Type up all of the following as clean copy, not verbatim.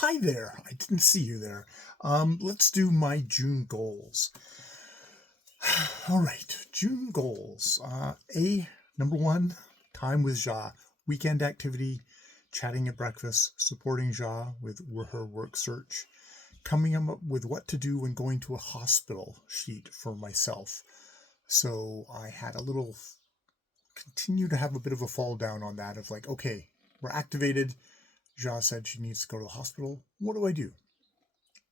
Hi there. I didn't see you there. Let's do my June goals. All right, June goals. Number one, time with Ja. Weekend activity, chatting at breakfast, supporting Ja with her work search, coming up with what to do when going to a hospital sheet for myself. So I had continue to have a bit of a fall down on that of like, okay, we're activated. Ja said she needs to go to the hospital. What do I do?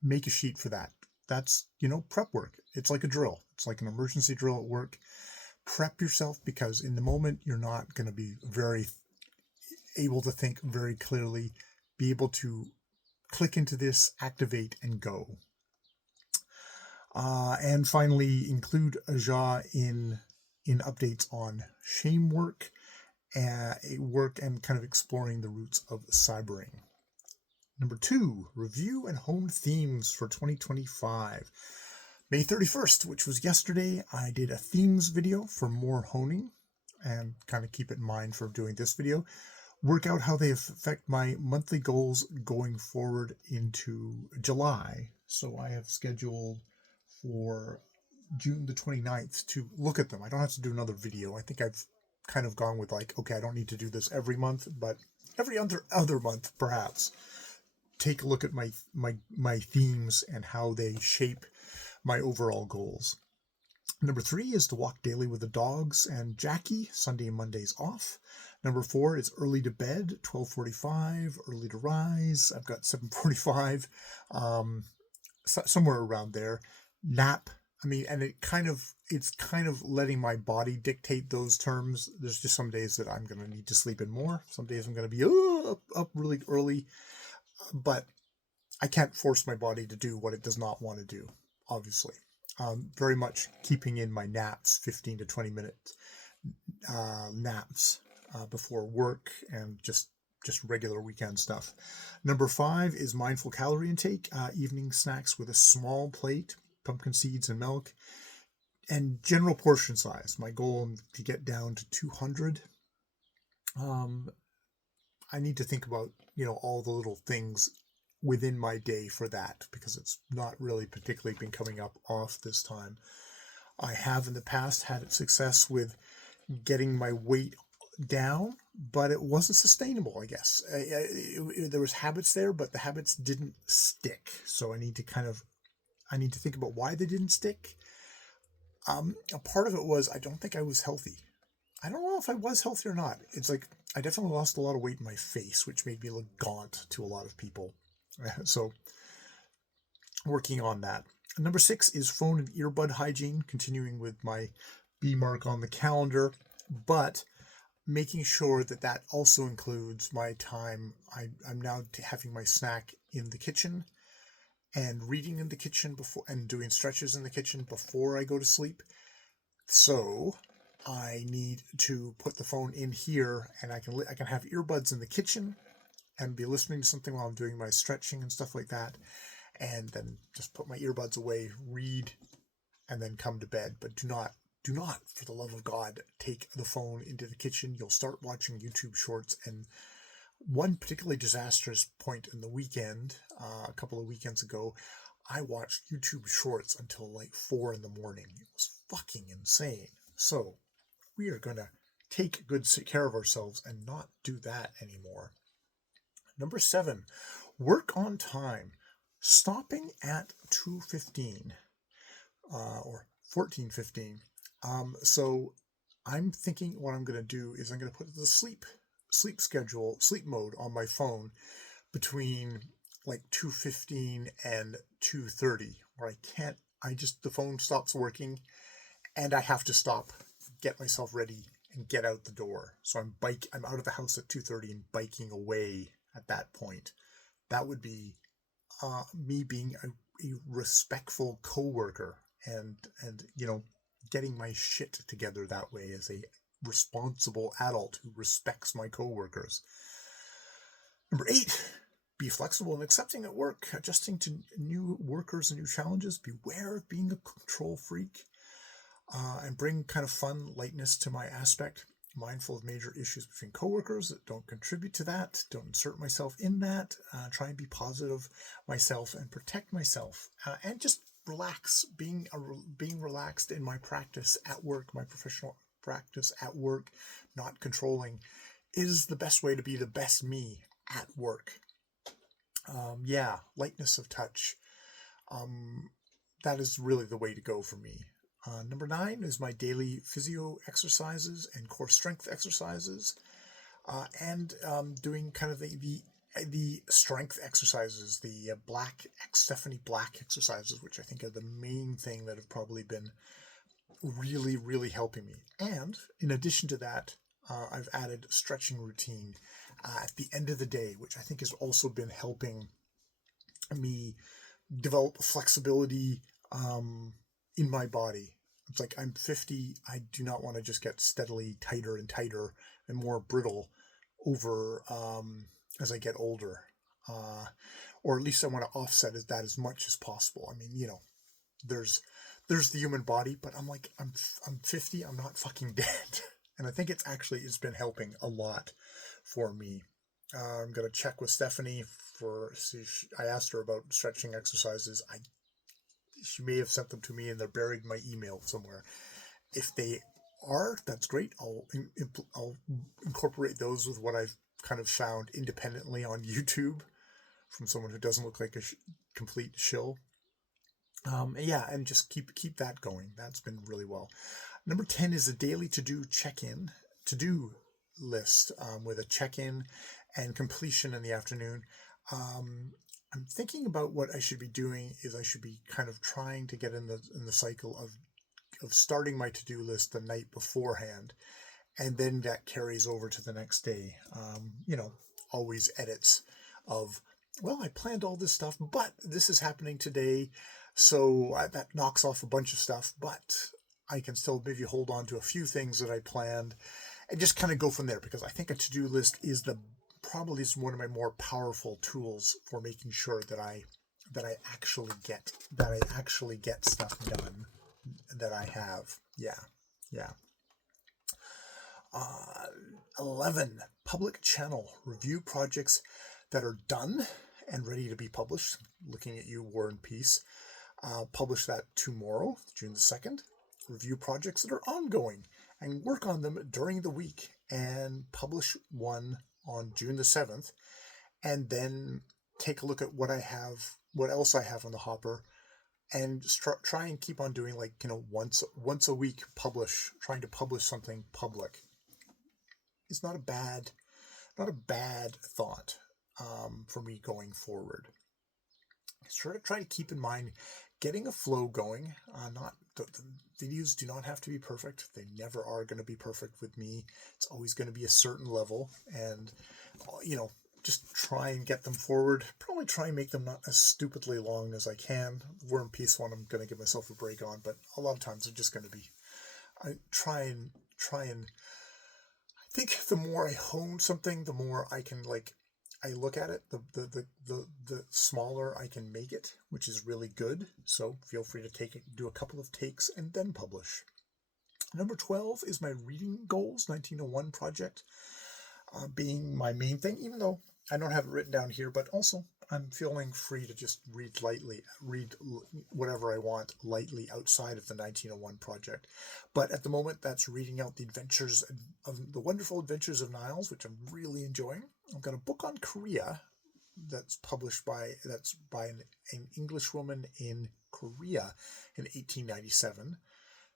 Make a sheet for that. That's, prep work. It's like a drill. It's like an emergency drill at work. Prep yourself because in the moment you're not going to be very able to think very clearly, be able to click into this, activate, and go. And finally, include Ja in updates on shame work, and kind of exploring the roots of cybering. Number 2, review and hone themes for 2025. May 31st, which was yesterday, I did a themes video for more honing and kind of keep it in mind for doing this video. Work out how they affect my monthly goals going forward into July. So I have scheduled for June the 29th to look at them. I don't have to do another video. I think I've kind of gone with like, okay, I don't need to do this every month, but every other month perhaps. Take a look at my themes and how they shape my overall goals. Number 3 is to walk daily with the dogs and Jackie, Sunday and Mondays off. Number 4 is early to bed, 12:45, early to rise. I've got 7:45, somewhere around there. Nap. And it's kind of letting my body dictate those terms. There's just some days that I'm going to need to sleep in more. Some days I'm going to be up really early, but I can't force my body to do what it does not want to do, obviously. Very much keeping in my naps, 15 to 20 minute naps before work and just regular weekend stuff. Number 5 is mindful calorie intake, evening snacks with a small plate, pumpkin seeds and milk, and general portion size. My goal to get down to 200. I need to think about, all the little things within my day for that because it's not really particularly been coming up off this time. I have in the past had success with getting my weight down, but it wasn't sustainable, I guess. There was habits there, but the habits didn't stick. So I need to think about why they didn't stick. A part of it was I don't think I was healthy. I don't know if I was healthy or not. It's like I definitely lost a lot of weight in my face, which made me look gaunt to a lot of people. So working on that. Number 6 is phone and earbud hygiene, continuing with my B mark on the calendar, but making sure that also includes my time. I'm now having my snack in the kitchen and reading in the kitchen before and doing stretches in the kitchen before I go to sleep. So I need to put the phone in here, and I can have earbuds in the kitchen and be listening to something while I'm doing my stretching and stuff like that, and then just put my earbuds away, read, and then come to bed. But do not, for the love of God, take the phone into the kitchen. You'll start watching YouTube shorts. And one particularly disastrous point in the weekend, a couple of weekends ago, I watched YouTube shorts until like 4 in the morning. It was fucking insane. So we are going to take good care of ourselves and not do that anymore. Number 7, work on time. Stopping at 2:15 or 14:15. So I'm thinking what I'm going to do is I'm going to put the sleep mode on my phone between like 2:15 and 2:30, where the phone stops working and I have to stop, get myself ready, and get out the door. So I'm out of the house at 2:30 and biking away at that point. That would be me being a respectful coworker and getting my shit together that way as a responsible adult who respects my coworkers. Number 8, be flexible and accepting at work, adjusting to new workers and new challenges. Beware of being a control freak, and bring kind of fun, lightness to my aspect. mindful of major issues between coworkers that don't contribute to that, don't insert myself in that, try and be positive myself and protect myself, and just relax, being relaxed in my practice at work, my professional practice at work, not controlling, is the best way to be the best me at work. Lightness of touch. That is really the way to go for me. Number 9 is my daily physio exercises and core strength exercises, and doing kind of the strength exercises, the Stephanie Black exercises, which I think are the main thing that have probably been really, really helping me. And in addition to that, I've added stretching routine at the end of the day, which I think has also been helping me develop flexibility in my body. It's like I'm 50. I do not want to just get steadily tighter and tighter and more brittle over as I get older, or at least I want to offset that as much as possible. I mean, there's the human body, but I'm 50. I'm not fucking dead, and I think it's been helping a lot for me. I'm gonna check with Stephanie I asked her about stretching exercises. She may have sent them to me and they're buried in my email somewhere. If they are, that's great. I'll incorporate those with what I've kind of found independently on YouTube from someone who doesn't look like a complete shill. And just keep that going. That's been really well. Number 10 is a daily to-do list with a check-in and completion in the afternoon. I'm thinking about what I should be doing is I should be kind of trying to get in the cycle of starting my to-do list the night beforehand, and then that carries over to the next day. Always edits of, well, I planned all this stuff, but this is happening today, so that knocks off a bunch of stuff, but I can still maybe hold on to a few things that I planned and just kind of go from there, because I think a to-do list is probably one of my more powerful tools for making sure that I actually get stuff done that I have. Yeah. 11, public channel review projects that are done and ready to be published. Looking at you, War and Peace. Publish that tomorrow, June the 2nd. Review projects that are ongoing and work on them during the week, and publish one on June the 7th, and then take a look at what else I have on the hopper, and try and keep on doing once a week trying to publish something public. It's not a bad thought for me going forward. Try to keep in mind getting a flow going. The videos do not have to be perfect. They never are going to be perfect with me. It's always going to be a certain level, and just try and get them forward. Probably try and make them not as stupidly long as I can. War and Peace one I'm going to give myself a break on, but a lot of times they're just going to be. I try and. I think the more I hone something, the more I can I look at it, the smaller I can make it, which is really good. So feel free to do a couple of takes and then publish. Number 12 is my reading goals, 1901 project, being my main thing, even though I don't have it written down here, but also I'm feeling free to just read whatever I want lightly outside of the 1901 project. But at the moment, that's reading out the Wonderful Adventures of Niles, which I'm really enjoying. I've got a book on Korea that's published by an Englishwoman in Korea in 1897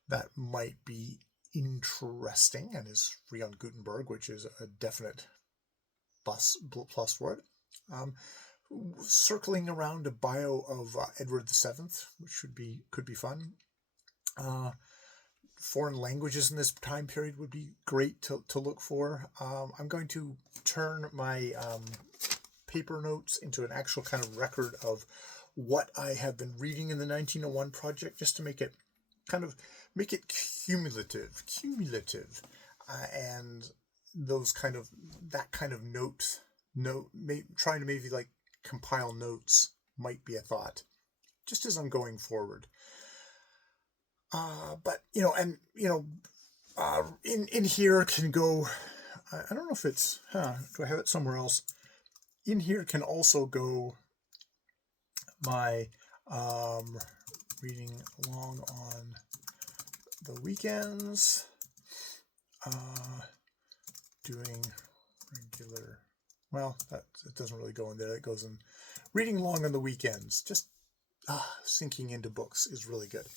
that might be interesting, and is free on Gutenberg, which is a definite plus for it. Circling around a bio of Edward VII, which could be fun. Foreign languages in this time period would be great to look for. I'm going to turn my paper notes into an actual kind of record of what I have been reading in the 1901 project, just to make it cumulative, and that kind of note, trying to maybe compile notes might be a thought, just as I'm going forward. But In here can go, I don't know if it's, do I have it somewhere else? In here can also go my reading along on the weekends, doing regular, well, it doesn't really go in there. It goes in reading long on the weekends. Just sinking into books is really good.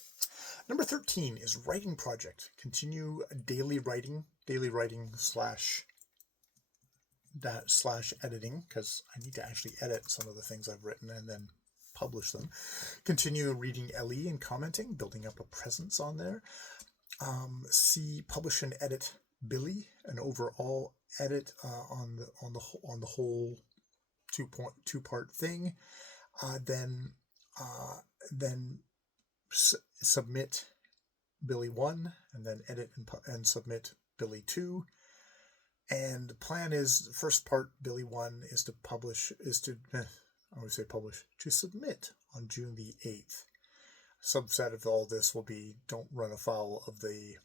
Number 13 is writing project. Continue daily writing slash editing, because I need to actually edit some of the things I've written and then publish them. Continue reading LE and commenting, building up a presence on there. Publish and edit Billy, an overall edit on the whole two-part thing. Then submit Billy 1, and then edit and submit Billy 2. And the plan is, the first part, Billy 1, is to submit on June the 8th. Subset of all this will be, don't run afoul of the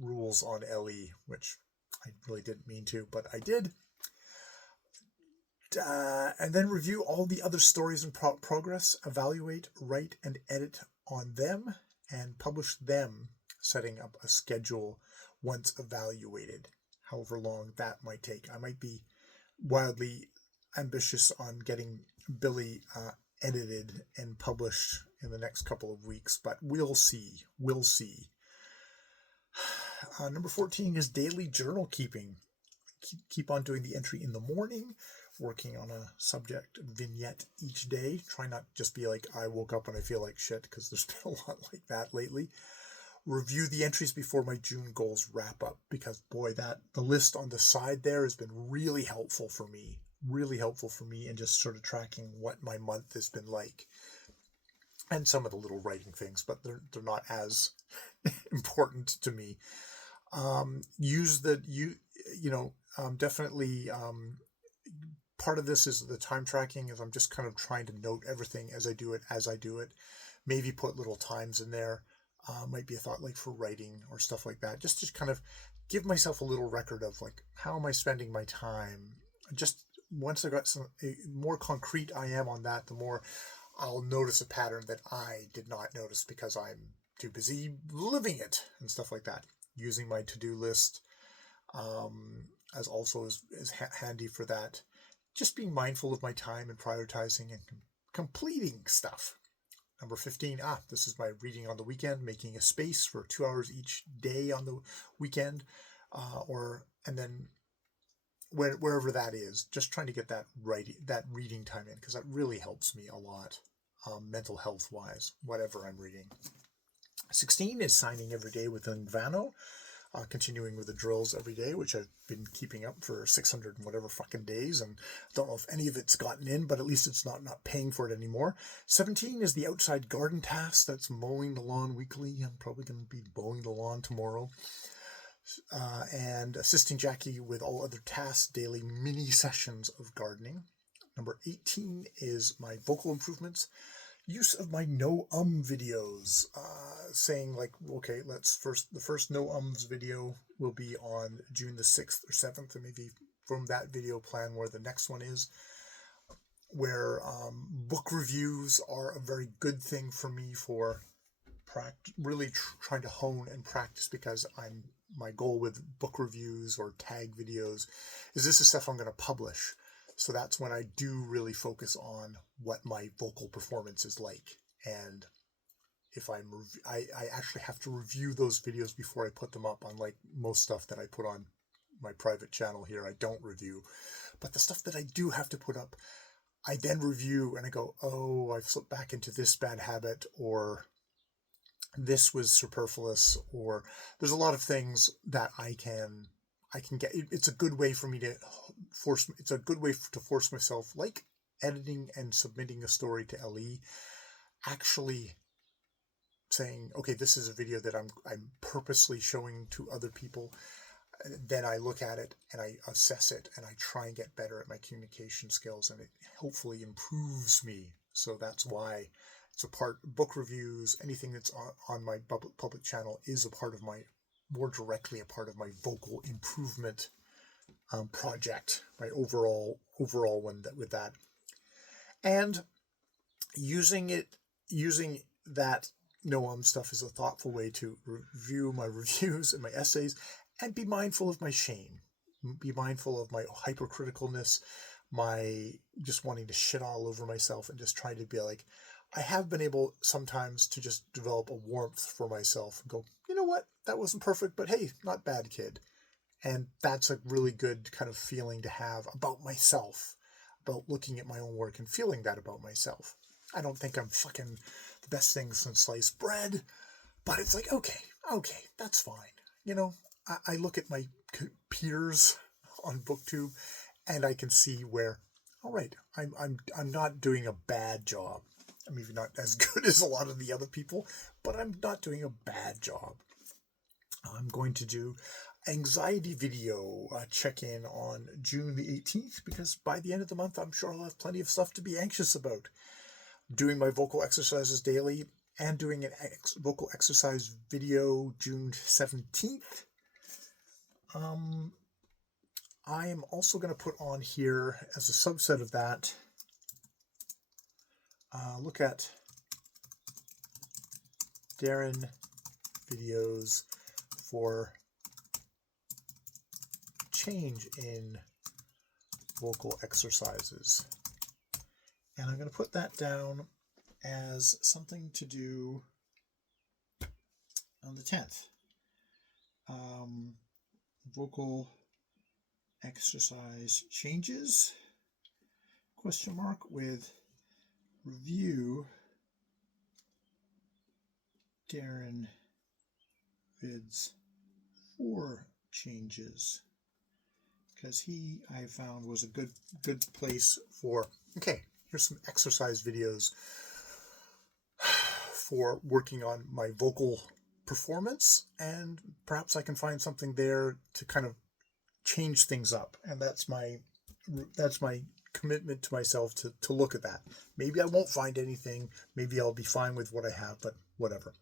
rules on LE, which I really didn't mean to, but I did. And then review all the other stories in progress, evaluate, write, and edit on them, and publish them, setting up a schedule once evaluated, however long that might take. I might be wildly ambitious on getting Billy edited and published in the next couple of weeks, but we'll see. Number 14 is daily journal keeping. Keep on doing the entry in the morning, working on a subject vignette each day. Try not just be like, I woke up and I feel like shit, because there's been a lot like that lately. Review the entries before my June goals wrap up, because boy, the list on the side there has been really helpful for me in just sort of tracking what my month has been like, and some of the little writing things, but they're not as important to me. Definitely part of this is the time tracking, is I'm just kind of trying to note everything as I do it. Maybe put little times in there. Might be a thought, like for writing or stuff like that. Just to kind of give myself a little record of like, how am I spending my time? Just once I got some more concrete I am on that, the more I'll notice a pattern that I did not notice because I'm too busy living it and stuff like that. Using my to-do list as also is handy for that. Just being mindful of my time and prioritizing and completing stuff. Number 15, this is my reading on the weekend, making a space for 2 hours each day on the weekend, and then wherever that is, just trying to get that reading time in, because that really helps me a lot, mental health wise, whatever I'm reading. 16 is signing every day with Vano. Continuing with the drills every day, which I've been keeping up for 600 and whatever fucking days, and don't know if any of it's gotten in, but at least it's not paying for it anymore. 17 is the outside garden task. That's mowing the lawn weekly. I'm probably going to be mowing the lawn tomorrow. And assisting Jackie with all other tasks, daily mini sessions of gardening. Number 18 is my vocal improvements. Use of my no videos, saying like, okay, the first no ums video will be on June the 6th or 7th, and maybe from that video plan where the next one is, where book reviews are a very good thing for me for really trying to hone and practice, because my goal with book reviews or tag videos is this is stuff I'm going to publish. So that's when I do really focus on what my vocal performance is like. And if I actually have to review those videos before I put them up, unlike most stuff that I put on my private channel here, I don't review. But the stuff that I do have to put up, I then review and I go, oh, I've slipped back into this bad habit, or this was superfluous, or there's a lot of things that I can get. It's a good way for me to force myself, like editing and submitting a story to LE, actually saying, okay, this is a video that I'm purposely showing to other people. Then I look at it and I assess it and I try and get better at my communication skills, and it hopefully improves me. So that's why it's a part. Book reviews, anything that's on my public channel is a part of my more directly a part of my vocal improvement project, my overall one with that, and using that Noam stuff as a thoughtful way to review my reviews and my essays, and be mindful of my shame, be mindful of my hypercriticalness, my just wanting to shit all over myself, and just trying to be like, I have been able sometimes to just develop a warmth for myself and go, you know what, that wasn't perfect, but hey, not bad, kid. And that's a really good kind of feeling to have about myself, about looking at my own work and feeling that about myself. I don't think I'm fucking the best thing since sliced bread, but it's like, okay, that's fine. You know, I look at my peers on BookTube, and I can see where, all right, I'm not doing a bad job. I'm maybe not as good as a lot of the other people, but I'm not doing a bad job. I'm going to do anxiety video check-in on June the 18th, because by the end of the month, I'm sure I'll have plenty of stuff to be anxious about. Doing my vocal exercises daily and doing an vocal exercise video June 17th. I am also going to put on here as a subset of that, look at Darren videos for change in vocal exercises. And I'm going to put that down as something to do on the 10th. Vocal exercise changes, question mark, with review Darren vids for changes, because he, I found, was a good place for, okay, here's some exercise videos for working on my vocal performance, and perhaps I can find something there to kind of change things up. And that's my commitment to myself to look at that. Maybe I won't find anything. Maybe I'll be fine with what I have, but whatever.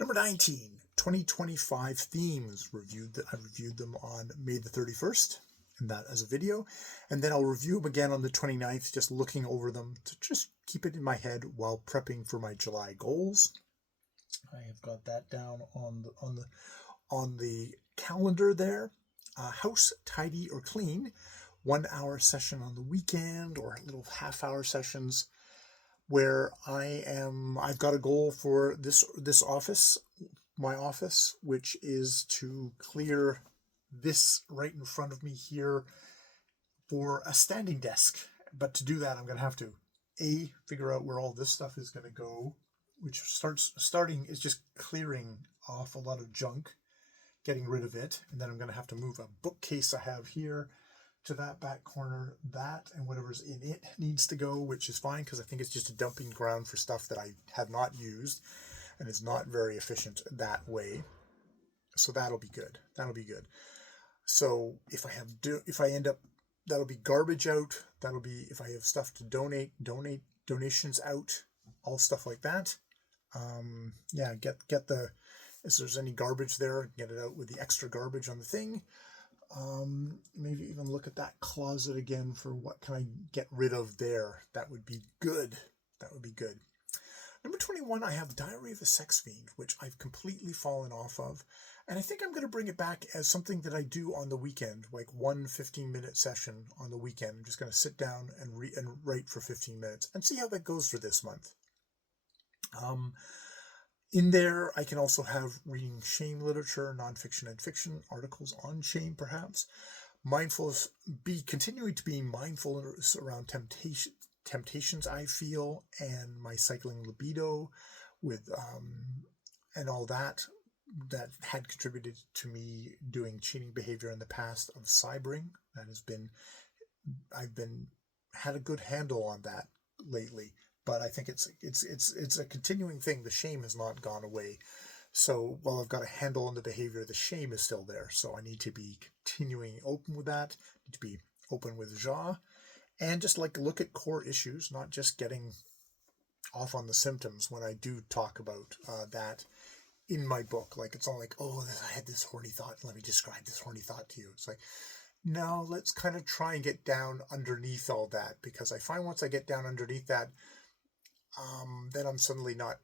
Number 19, 2025 themes. I reviewed them on May the 31st, and that as a video. And then I'll review them again on the 29th, just looking over them to just keep it in my head while prepping for my July goals. I have got that down on the calendar there. House tidy or clean, 1 hour session on the weekend, or little half-hour sessions, where I've got a goal for this office, my office, which is to clear this right in front of me here for a standing desk. But to do that, I'm going to have to figure out where all this stuff is going to go, which starting is just clearing off a lot of junk, getting rid of it, and then I'm going to have to move a bookcase I have here to that back corner. That and whatever's in it needs to go, which is fine, because I think it's just a dumping ground for stuff that I have not used, and it's not very efficient that way. So that'll be good. So if I end up, that'll be garbage out. That'll be, if I have stuff to donate donations out, all stuff like that. Get the, if there's any garbage there, get it out with the extra garbage on the thing. Maybe even look at that closet again for what can I get rid of there. That would be good. Number 21, I have Diary of a Sex Fiend, which I've completely fallen off of. And I think I'm going to bring it back as something that I do on the weekend, like one 15-minute session on the weekend. I'm just going to sit down and write for 15 minutes and see how that goes for this month. In there, I can also have reading shame literature, nonfiction and fiction, articles on shame, perhaps. Continuing to be mindful around temptations I feel, and my cycling libido with, and all that had contributed to me doing cheating behavior in the past of cybering. I've had a good handle on that lately. But I think it's a continuing thing. The shame has not gone away. So while I've got a handle on the behavior, the shame is still there. So I need to be continuing open with that. I need to be open with Ja, and just like look at core issues, not just getting off on the symptoms when I do talk about that in my book. Like, it's not like, oh, I had this horny thought, let me describe this horny thought to you. It's like, no, let's kind of try and get down underneath all that, because I find once I get down underneath that, then I'm suddenly not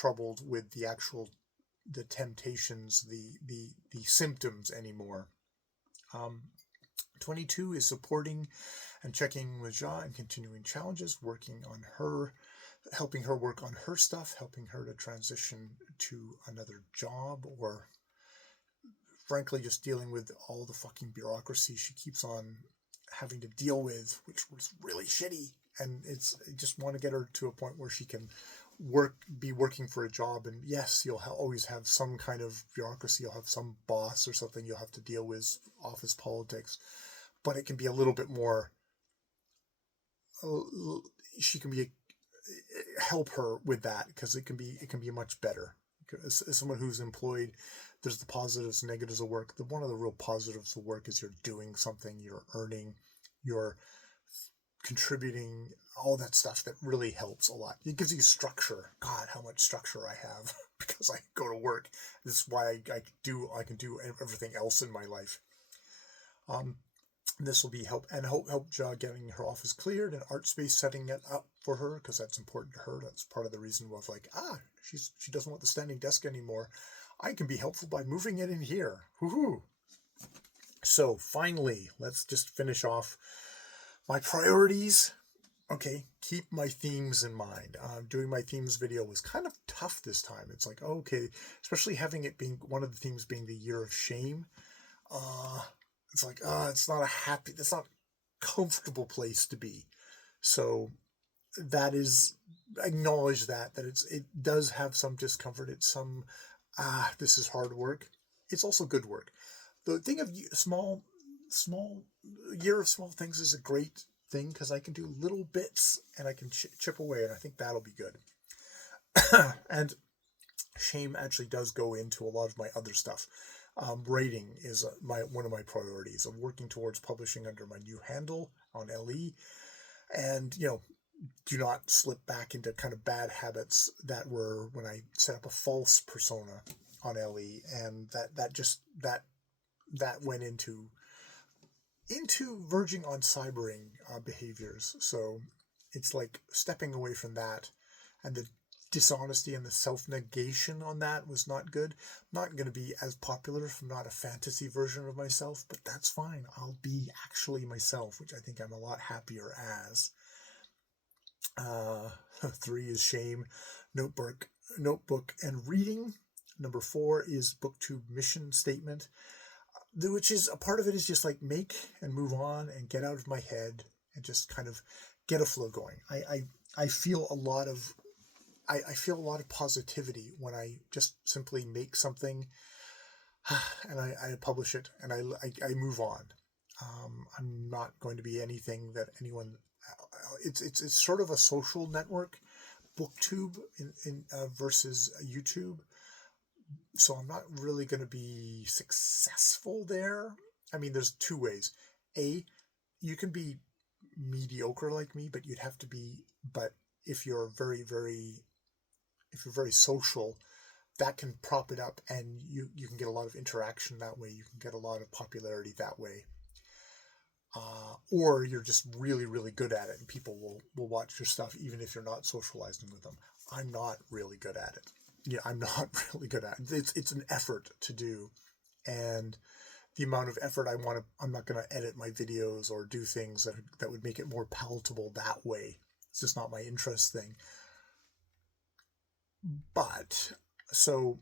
troubled with the temptations, the symptoms anymore. 22 is supporting and checking with Ja and continuing challenges, working on her, helping her work on her stuff, helping her to transition to another job, or frankly just dealing with all the fucking bureaucracy she keeps on having to deal with, which was really shitty. And I just want to get her to a point where she can be working for a job. And yes, you'll always have some kind of bureaucracy. You'll have some boss or something you'll have to deal with, office politics, but it can be a little bit more, she can be, help her with that, because it can be much better. As someone who's employed, there's the positives, negatives of work. One of the real positives of work is you're doing something, you're earning, you're contributing, all that stuff that really helps a lot. It gives you structure. God, how much structure I have because I go to work. This is why I can do everything else in my life. This will be help Ja getting her office cleared and art space, setting it up for her, because that's important to her. That's part of the reason of like, she doesn't want the standing desk anymore. I can be helpful by moving it in here. Woohoo! So finally, let's just finish off my priorities. Okay, keep my themes in mind. Doing my themes video was kind of tough this time. It's like, okay, especially having it being one of the themes being the year of shame. It's like, it's not that's not a comfortable place to be. So that is, acknowledge that it does have some discomfort. It's some, this is hard work. It's also good work. The thing of small year of small things is a great thing, because I can do little bits and I can chip away, and I think that'll be good. And shame actually does go into a lot of my other stuff. Writing is one of my priorities. I'm working towards publishing under my new handle on LE, and do not slip back into kind of bad habits that were when I set up a false persona on LE, and that went into verging on cybering behaviors. So it's like stepping away from that, and the dishonesty and the self-negation on that was not good. I'm not going to be as popular if I'm not a fantasy version of myself, but that's fine. I'll be actually myself, which I think I'm a lot happier as. 3 is shame, notebook and reading. Number 4 is BookTube mission statement, which is a part of it is just like make and move on and get out of my head and just kind of get a flow going. I feel a lot of positivity when I just simply make something and I publish it and I move on. I'm not going to be anything that anyone. It's sort of a social network, BookTube versus YouTube. So I'm not really going to be successful there. I mean, there's 2 ways. A, you can be mediocre like me, but you'd have to be. But if you're very, very social, that can prop it up, and you can get a lot of interaction that way. You can get a lot of popularity that way. Or you're just really, really good at it, and people will watch your stuff even if you're not socializing with them. I'm not really good at it. Yeah, I'm not really good at it. It's an effort to do, and the amount of effort I'm not going to edit my videos or do things that would make it more palatable that way. It's just not my interest thing. But so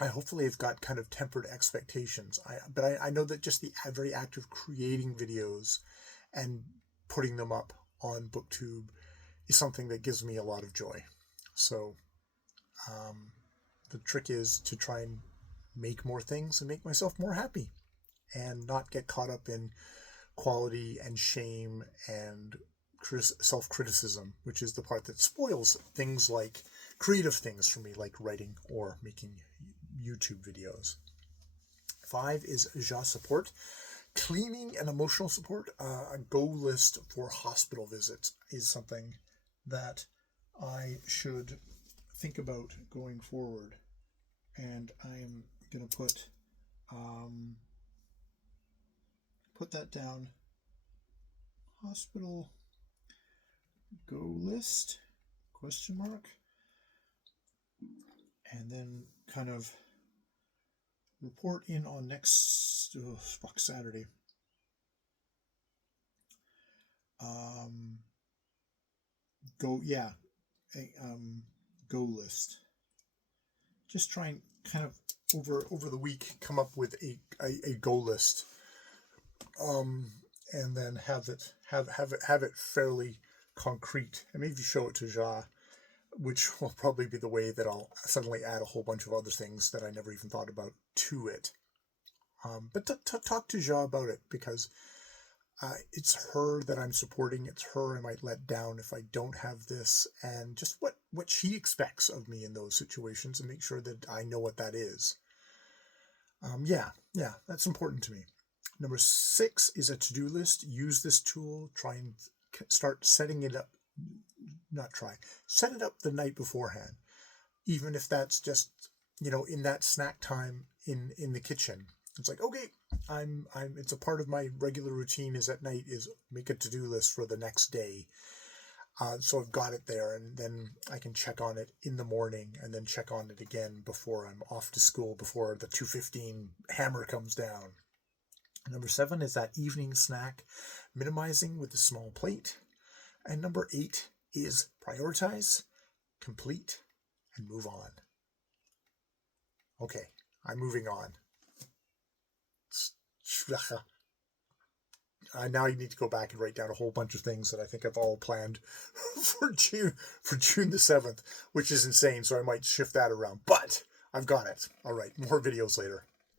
I hopefully have got kind of tempered expectations. But I know that just the very act of creating videos and putting them up on BookTube is something that gives me a lot of joy. So the trick is to try and make more things and make myself more happy and not get caught up in quality and shame and self-criticism, which is the part that spoils things like creative things for me, like writing or making YouTube videos. 5 is Ja support. Cleaning and emotional support. A go list for hospital visits is something that I should think about going forward. and I'm going to put that down. Hospital go list, question mark, and then kind of report in on next Saturday. Go list. Just try and kind of over the week come up with a goal list, and then have it fairly concrete, and maybe show it to Ja, which will probably be the way that I'll suddenly add a whole bunch of other things that I never even thought about to it. But talk to Ja about it, because it's her that I'm supporting. It's her I might let down if I don't have this, and just what she expects of me in those situations, and make sure that I know what that is. Yeah, that's important to me. Number 6 is a to-do list. Use this tool. Try and start setting it up. Set it up the night beforehand, even if that's just, in that snack time in the kitchen. It's like, okay, it's a part of my regular routine is at night is make a to-do list for the next day. So I've got it there, and then I can check on it in the morning, and then check on it again before I'm off to school, before the 2:15 hammer comes down. Number 7 is that evening snack, minimizing with a small plate. And number 8 is prioritize, complete, and move on. Okay, I'm moving on. Now you need to go back and write down a whole bunch of things that I think I've all planned for June the 7th, which is insane, so I might shift that around. But I've got it. All right, more videos later.